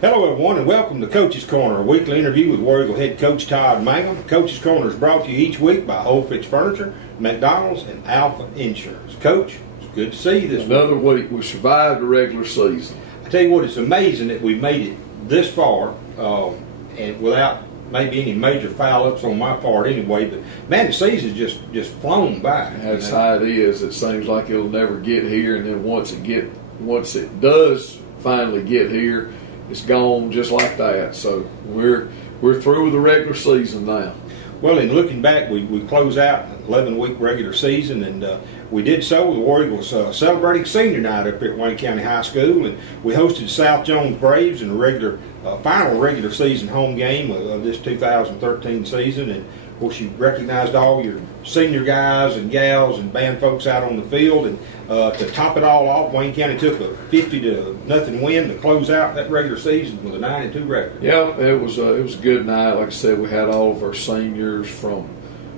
Hello, everyone, and welcome to Coach's Corner, a weekly interview with War Eagle head coach Todd Mangum. Coach's Corner is brought to you each week by Whole Fix Furniture, McDonald's, and Alpha Insurance. Coach, it's good to see you this week. Another week. We survived the regular season. I tell you what, it's amazing that we made it this far, and without maybe any major foul-ups on my part anyway, but man, the season's just flown by. That's how it is. It seems like it'll never get here, and then once it does finally get here, it's gone just like that. So we're through with the regular season now. Well, in looking back, we close out an 11-week regular season, and we did so. The War Eagles celebrating senior night up here at Wayne County High School, and we hosted South Jones Braves in the final regular season home game of this 2013 season. And of course, you recognized all your senior guys and gals and band folks out on the field. And to top it all off, Wayne County took a 50-0 win to close out that regular season with a 9-2 record. Yeah, it was a good night. Like I said, we had all of our seniors from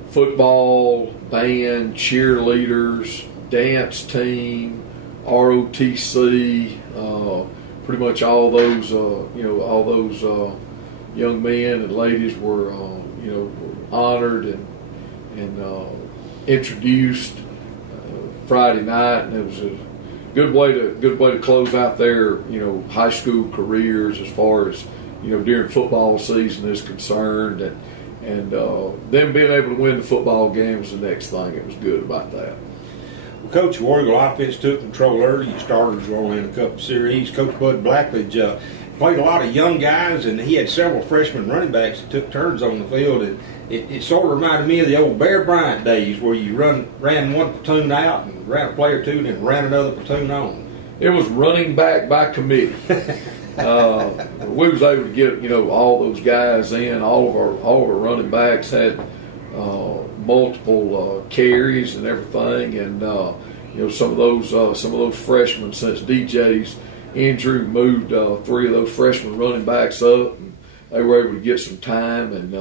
football, band, cheerleaders, dance team, ROTC, pretty much all those young men and ladies were honored and introduced Friday night, and it was a good way to close out their high school careers as far as during football season is concerned, and them being able to win the football game was the next thing. It was good about that. Well, Coach, the War Eagle offense took control early. Your starters were only in a couple series. Coach Bud Blackledge played a lot of young guys, and he had several freshman running backs that took turns on the field. And it sort of reminded me of the old Bear Bryant days where you ran one platoon out and ran a play or two and then ran another platoon on. It was running back by committee. We was able to get all those guys in. All of our running backs had multiple carries and everything, and some of those freshmen, since DJ's injury, moved 3 of those freshman running backs up, and they were able to get some time, and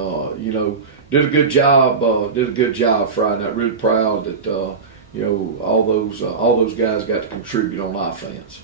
did a good job. Did a good job Friday night. Really proud that all those guys got to contribute on offense.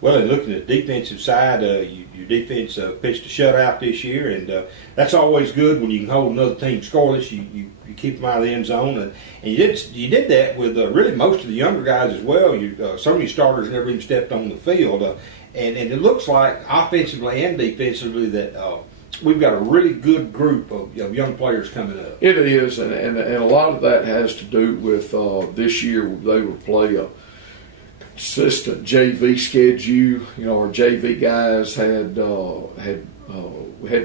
Well, and looking at the defensive side, your defense pitched a shutout this year, and that's always good when you can hold another team scoreless. You keep them out of the end zone, and you did that with really most of the younger guys as well. Some of your starters never even stepped on the field, and it looks like offensively and defensively that we've got a really good group of young players coming up. It is, and a lot of that has to do with this year they will play a consistent JV schedule. Our JV guys had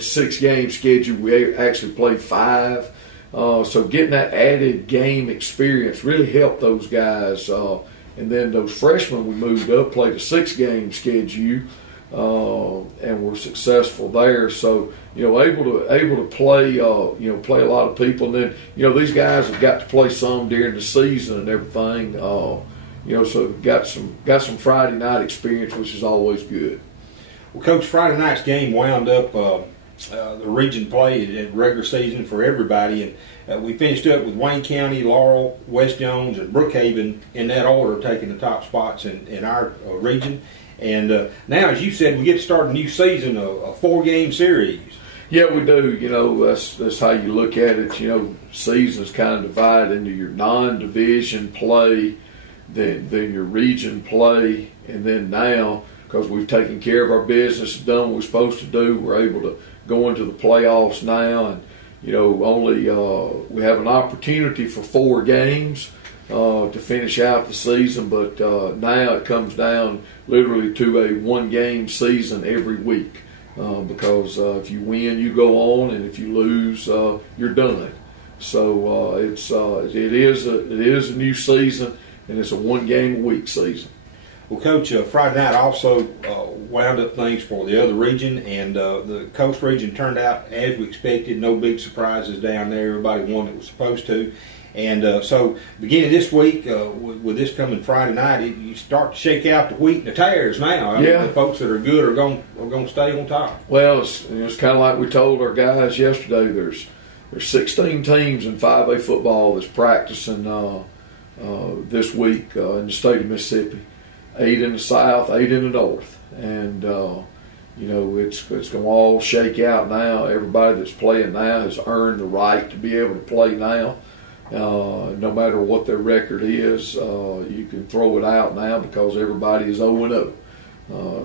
6 games scheduled. We actually played 5. So getting that added game experience really helped those guys. And then those freshmen we moved up played a 6-game schedule, and were successful there. So able to play play a lot of people. And then these guys have got to play some during the season and everything. So got some Friday night experience, which is always good. Well, Coach, Friday night's game wound up the region play at regular season for everybody, and we finished up with Wayne County, Laurel, West Jones, and Brookhaven in that order, taking the top spots in our region. And now, as you said, we get to start a new season, a 4-game series. Yeah, we do. That's how you look at it. Season's kind of divided into your non-division play, then your region play, and then now, because we've taken care of our business, done what we're supposed to do, we're able to go into the playoffs now, and we have an opportunity for 4 games to finish out the season, but now it comes down literally to a 1-game season every week, because if you win, you go on, and if you lose, you're done. So it is a new season, and it's a 1-game-a-week season. Well, Coach, Friday night also wound up things for the other region, and the Coast region turned out as we expected. No big surprises down there. Everybody won that was supposed to. And so beginning this week, with this coming Friday night, you start to shake out the wheat and the tares now. The folks that are good are going to stay on top. Well, it's kind of like we told our guys yesterday. There's 16 teams in 5A football that's practicing this week in the state of Mississippi. 8 in the south, 8 in the north, and it's going to all shake out now. Everybody that's playing now has earned the right to be able to play now. No matter what their record is, you can throw it out now because everybody is 0-0.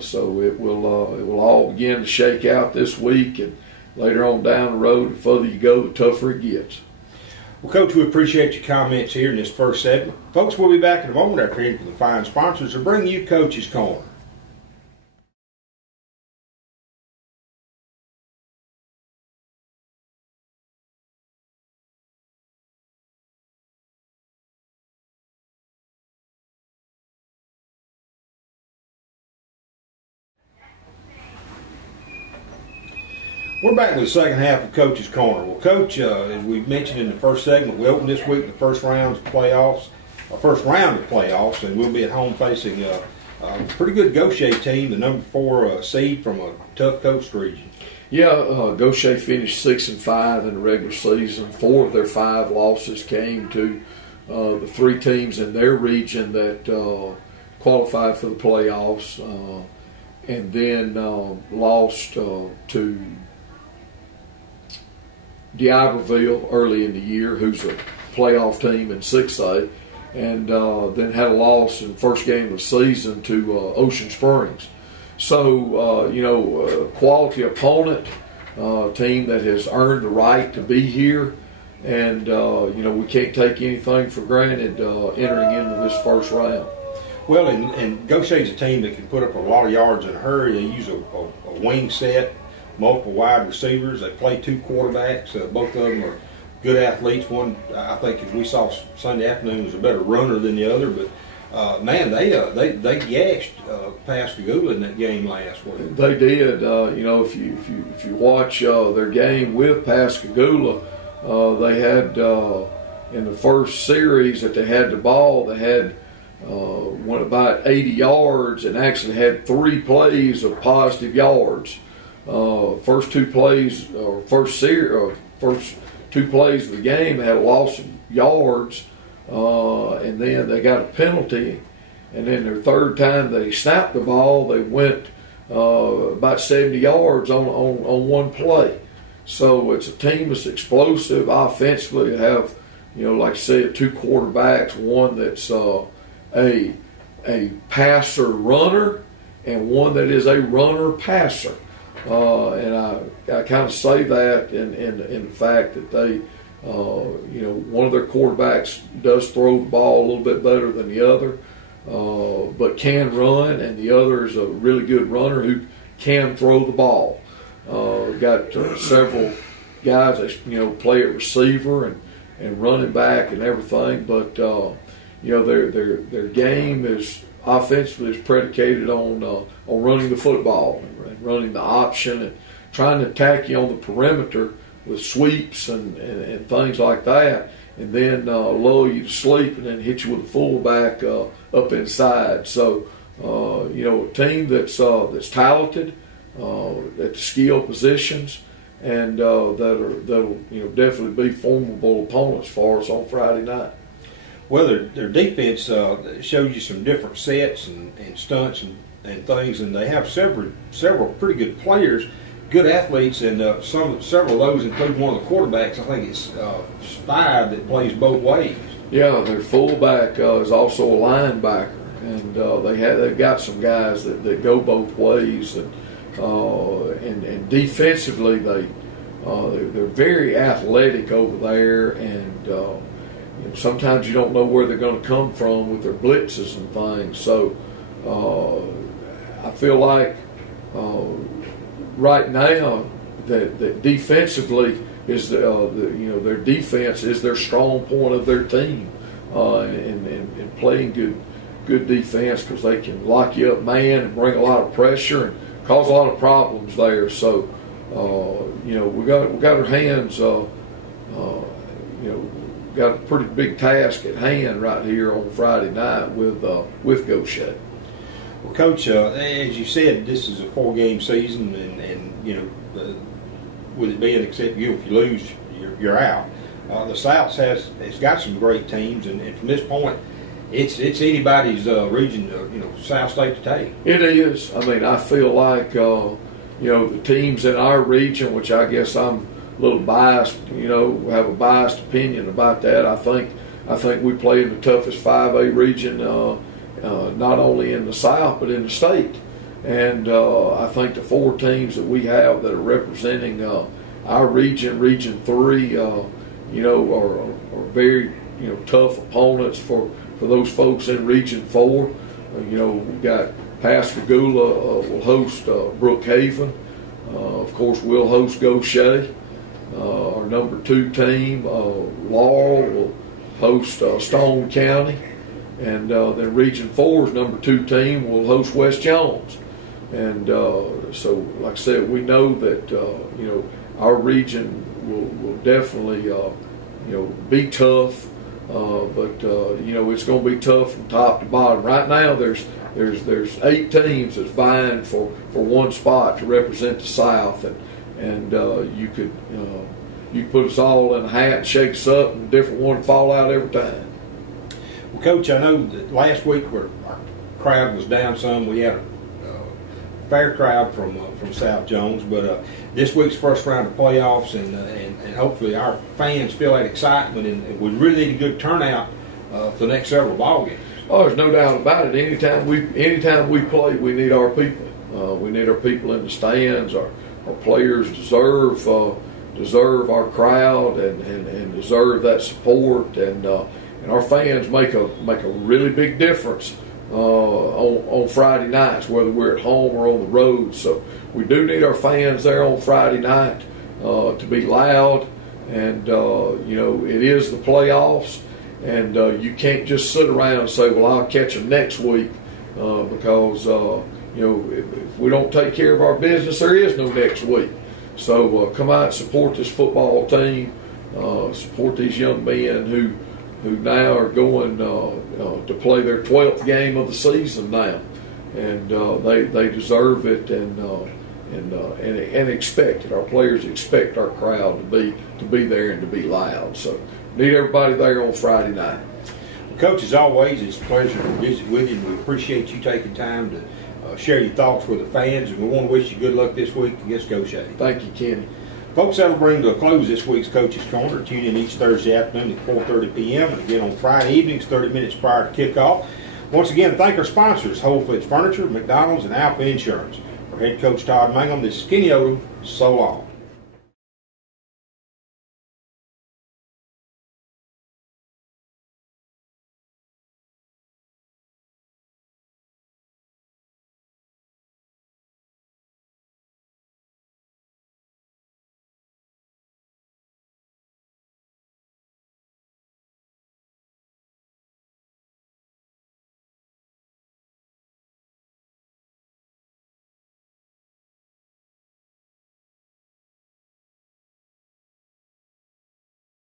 So it will all begin to shake out this week, and later on down the road, the further you go, the tougher it gets. Well, Coach, we appreciate your comments here in this first segment. Folks, we'll be back in a moment after hearing from the fine sponsors to bring you Coach's Corner. We're back with the second half of Coach's Corner. Well, Coach, as we mentioned in the first segment, we opened this week the first round of playoffs, and we'll be at home facing a pretty good Gautier team, the number 4 seed from a tough coast region. Yeah, Gautier finished 6-5 in the regular season. 4 of their 5 losses came to the 3 teams in their region that qualified for the playoffs, and then lost to D'Iberville early in the year, who's a playoff team in 6A, and then had a loss in the first game of the season to Ocean Springs. So, quality opponent, team that has earned the right to be here, and, we can't take anything for granted entering into this first round. Well, and Gautier's a team that can put up a lot of yards in a hurry. They use a wing set, multiple wide receivers. They play 2 quarterbacks. Both of them are good athletes. One, I think, as we saw Sunday afternoon, was a better runner than the other. But man, they gashed Pascagoula in that game last week. They did. If you watch their game with Pascagoula, they had in the first series that they had the ball, they had went about 80 yards and actually had 3 plays of positive yards. First 2 plays, or first 2 plays of the game, they had a loss of yards, and then they got a penalty. And then their third time they snapped the ball, they went about 70 yards on one play. So it's a team that's explosive offensively. They have, like I said, 2 quarterbacks, one that's a passer runner and one that is a runner passer. And I kind of say that in the fact that they, one of their quarterbacks does throw the ball a little bit better than the other, but can run, and the other is a really good runner who can throw the ball. Got several guys that play at receiver and running back and everything, but their game is offensively is predicated on running the football and running the option and trying to attack you on the perimeter with sweeps and things like that, and then lull you to sleep and then hit you with a fullback up inside. So a team that's talented at the skill positions, and that'll definitely be formidable opponents for us on Friday night. Well, their defense shows you some different sets and stunts and things, and they have several pretty good players, good athletes, and several of those include one of the quarterbacks. I think it's 5 that plays both ways. Yeah, their fullback is also a linebacker, and they've got some guys that go both ways, and defensively they're very athletic over there, and sometimes you don't know where they're going to come from with their blitzes and things. So I feel like right now that defensively is their defense is their strong point of their team, and playing good defense, because they can lock you up man and bring a lot of pressure and cause a lot of problems there. So we got our hands got a pretty big task at hand right here on Friday night with Gautier. Well, Coach, as you said, this is a 4-game season, and with it being except if you lose, you're out. The South has got some great teams, and from this point, it's anybody's region, South State to take. It is. I mean, I feel like the teams in our region, which I guess I'm a little biased, have a biased opinion about that. I think we play in the toughest 5A region, not only in the South but in the state. And I think the 4 teams that we have that are representing our region, Region 3, are very tough opponents for those folks in Region 4. We've got Pascagoula will host Brookhaven. Of course, we'll host Gautier. Our number 2 team, Laurel, will host Stone County. And then Region 4's number 2 team will host West Jones. And so, like I said, we know that our region will definitely be tough, but it's going to be tough from top to bottom. Right now, there's 8 teams that's vying for one spot to represent the South, and you could put us all in a hat and shake us up, and a different one fall out every time. Well, Coach, I know that last week our crowd was down some. We had a fair crowd from South Jones, but this week's first round of playoffs, and hopefully our fans feel that excitement, and we really need a good turnout for the next several ball games. Oh, there's no doubt about it. Anytime we play, we need our people. We need our people in the stands. Our players deserve our crowd and deserve that support, and our fans make a really big difference on Friday nights, whether we're at home or on the road. So we do need our fans there on Friday night to be loud, and it is the playoffs, and you can't just sit around and say, well, I'll catch them next week, because if we don't take care of our business, there is no next week. So come out and support this football team, support these young men who now are going to play their 12th game of the season now, and they deserve it, and expect it. Our players expect our crowd to be there and to be loud. So need everybody there on Friday night. Well, Coach, as always, it's a pleasure to visit with you, and we appreciate you taking time to share your thoughts with the fans, and we want to wish you good luck this week against Gautier. Thank you, Kenny. Folks, that'll bring to a close this week's Coach's Corner. Tune in each Thursday afternoon at 4:30 p.m. and again on Friday evenings, 30 minutes prior to kickoff. Once again, thank our sponsors, Whole Foods Furniture, McDonald's, and Alpha Insurance. For head coach Todd Mangum, this is Kenny Odom. So long.